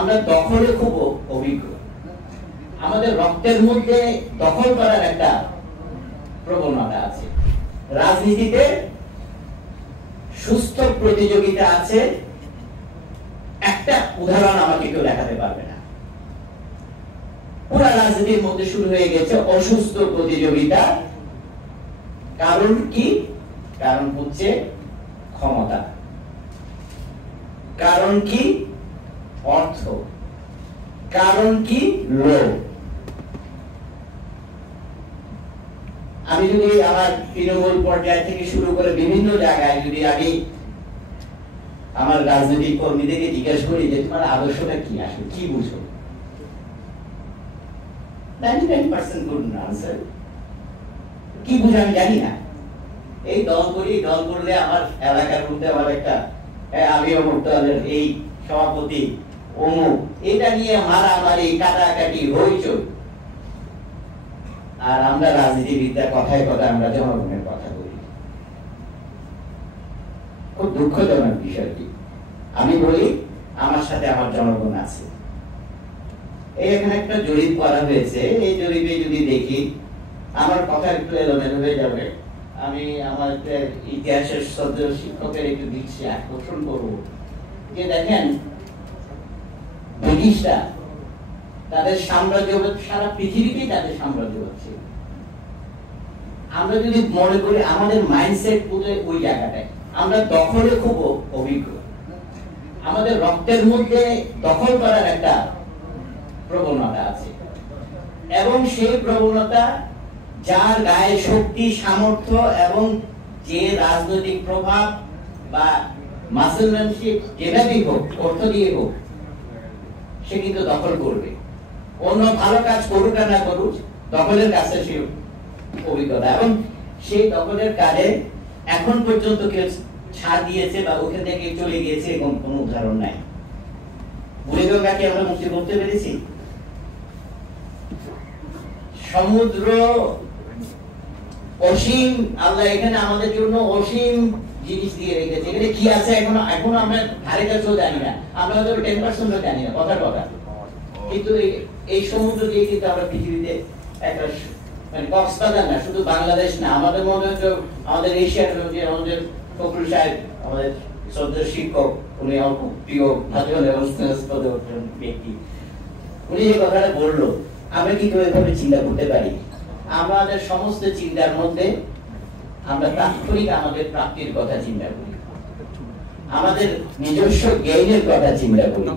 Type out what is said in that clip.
আমরা দখলে খুব অভিজ্ঞ, আমাদের রক্তের মধ্যে দখল করার একটা প্রবণতা আছে। রাজনীতিতে সুস্থ প্রতিযোগিতা আছে, একটা উদাহরণ আমাকে কেউ দেখাতে পারবে না। পুরা রাজনীতির মধ্যে শুরু হয়ে গেছে অসুস্থ প্রতিযোগিতা। কারণ কি? কারণ হচ্ছে ক্ষমতা। কারণ কি? অর্থ। কারণ কি? লোভ। আমি যদি আমার তৃণমূল পর্যায় থেকে শুরু করে বিভিন্ন জায়গায় যদি আমি আমার রাজনৈতিক কর্মীদেরকে জিজ্ঞাসা করি যে তোমার আদর্শটা কি, আসলে কি বুঝো, 99% গুড আনসার। কি বুঝে আমি জানি না। এই দল করি, দল করলে আমার এলাকার মধ্যে আমার একটা আমি অমুক দলের এই সভাপতি অমুক, এটা নিয়ে মারামারি কাটাকাটি হইচই। আর আমরা রাজনীতিবিদরা কথায় কথায় আমরা জনগণের কথা বলি। খুব দুঃখজনক বিষয়টি। আমি বলি আমার সাথে আমার জনগণ আছে। এখানে একটা জরিপ করা হয়েছে, এই জরিপে যদি দেখি, আমার কথা একটু এলোমেলো হয়ে যাবে, আমি আমার ইতিহাসের শ্রদ্ধেয় শিক্ষকের একটু দৃষ্টি আকর্ষণ করবো যে দেখেন, ব্রিটিশরা তাদের সাম্রাজ্য সারা পৃথিবীতেই তাদের সাম্রাজ্য হচ্ছে। আমরা যদি মনে করি আমাদের মাইন্ডসেট ওই জায়গাটায়, আমরা দখলে খুব অভিজ্ঞ, আমাদের রক্তের মধ্যে দখল করার একটা প্রবণতা আছে, এবং সেই প্রবণতা যার গায়ে শক্তি, সামর্থ্য এবং যে রাজনৈতিক প্রভাব বা মাসলম্যানশিপ যেভাবেই হোক, অর্থ দিয়ে হোক, সে কিন্তু দখল করবে। অন্য ভালো কাজ করুক আর না করুক, দখলের কাছে সে অভিজ্ঞতা, এবং সেই দখলের কাজে এখন পর্যন্ত কেউ ছাড় দিয়েছে বা ওখান থেকে চলে গিয়েছে এরকম কোন উদাহরণ নাই। বুড়িগঙ্গাকে আমরা মুক্তি করতে পেরেছি। সমুদ্র অসীম, আল্লাহ এখানে আমাদের জন্য অসীম জিনিস দিয়ে রেখেছে। এখানে কি আছে এখনো আমরা ধারে কাছেও জানি না, আমরা হয়তো 10% জানি না, কথার কথা। কিন্তু এই সমুদ্র দিয়ে কিন্তু আমরা পৃথিবীতে একটা মানে কক্সবাজার না, শুধু বাংলাদেশ না, আমাদের মনে হয় আমাদের এশিয়ার যে আমাদের ফখরুল সাহেব, আমাদের শ্রদ্ধেয় শিক্ষক, উনি আমার খুব প্রিয় ভাজন এবং স্নেহস্পদ ব্যক্তি, উনি যে কথাটা বললো, আমরা কিন্তু এভাবে চিন্তা করতে পারি। আমাদের সমস্ত চিন্তার মধ্যে আমরা তাৎক্ষণিক আমাদের প্রাপ্তির কথা চিন্তা করি, আমাদের নিজস্ব জ্ঞানের কথা চিন্তা করি।